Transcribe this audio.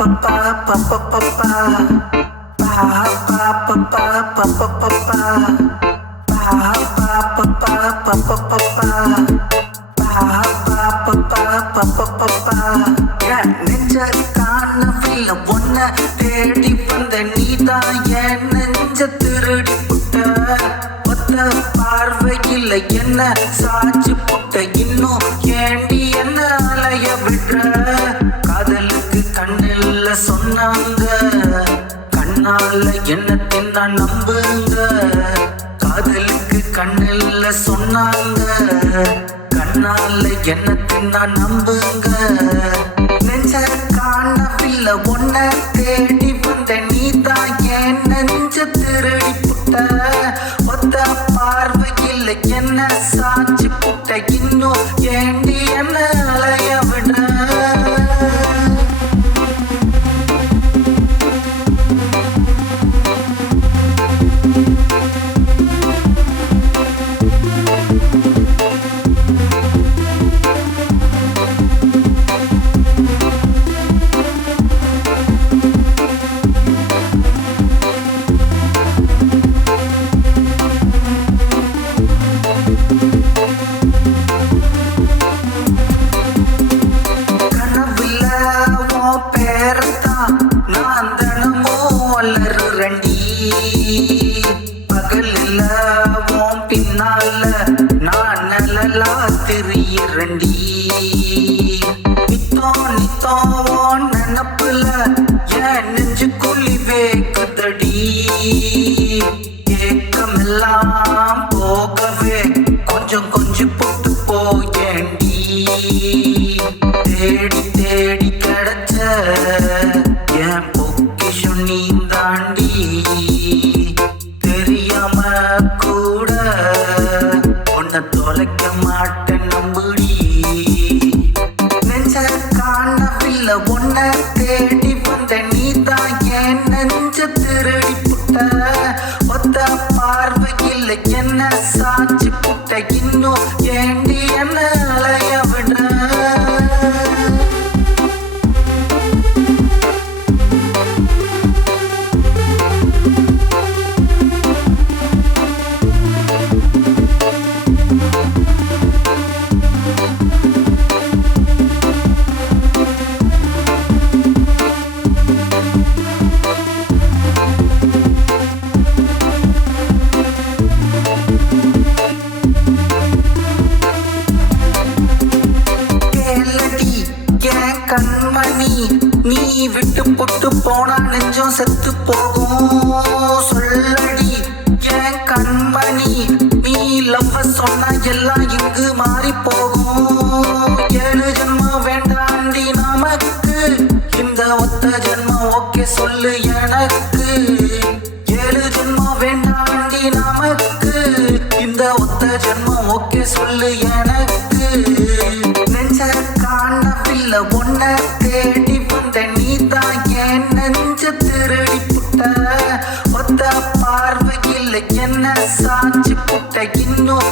நெஞ்ச ஒன்ன தேடி வந்த நீதான் என் நெஞ்ச திருடி புட்ட ஒத்த பார்வையில் என்ன சாட்சி புட்ட இன்னும் ஏண்டி என்ன அலைய விடுற காதலுக்கு கண்ணில்ல சொன்னாங்க கண்ணால என்ன தின்னா நம்புங்க காதலுக்கு கண்ணில்ல சொன்னாங்க கண்ணால என்ன தின்னா நம்புங்க நெஞ்ச காணவில்லை ஒன்ன தேடி வந்த நீதான் என் நெஞ்ச திருடி புட்ட ஒத்த பார்வையில் என்ன சாட்சி புட்ட இன்னும் ஏண்டி என்ன அலைய விடுற பகலில் உன் பின்னால நான் நலலா திரியரண்டி நித்தோ நித்தோ நினப்புல என் நெஞ்சு கொல்லி வேக்குதடி ஏக்கமெல்லாம் போகவே கொஞ்சம் கொஞ்சம் போட்டு போயேண்டி தேடி தேடி கிடைச்ச என் பொக்கிஷம் நீ தாண்டி தெரியாம கூட உன்னை தொலைக்க மாட்டேன் நம்புடி நெஞ்ச காணவில்லை ஒன்ன தேடி வந்த நீதான் என் நெஞ்ச திருடி புட்ட ஒத்த பார்வையில் என்ன சாட்சி புட்ட இன்னும் ஏண்டி என்ன அலைய விடுற கண்மணி நீ விட்டு போட்டு போனா நெஞ்சம் செத்து போகும் சொல்லடி என் கண்மணி நீ லவ் சொன்னா எல்லாம் இங்கு மாறி போகும் 7 ஜென்மம் வேண்டாண்டி நமக்கு இந்த ஒத்த ஜென்மம் ஓகே சொல்லு எனக்கு 7 ஜென்மம் வேண்டாண்டி நமக்கு இந்த ஒத்த ஜென்மம் ஓகே சொல்லு எனக்கு நெஞ்ச காணவில்லை ஒன்ன தேடி வந்த நீதான் என் நெஞ்ச திருடி புட்ட ஒத்த பார்வையில் என்ன சாட்சி புட்ட இன்னும்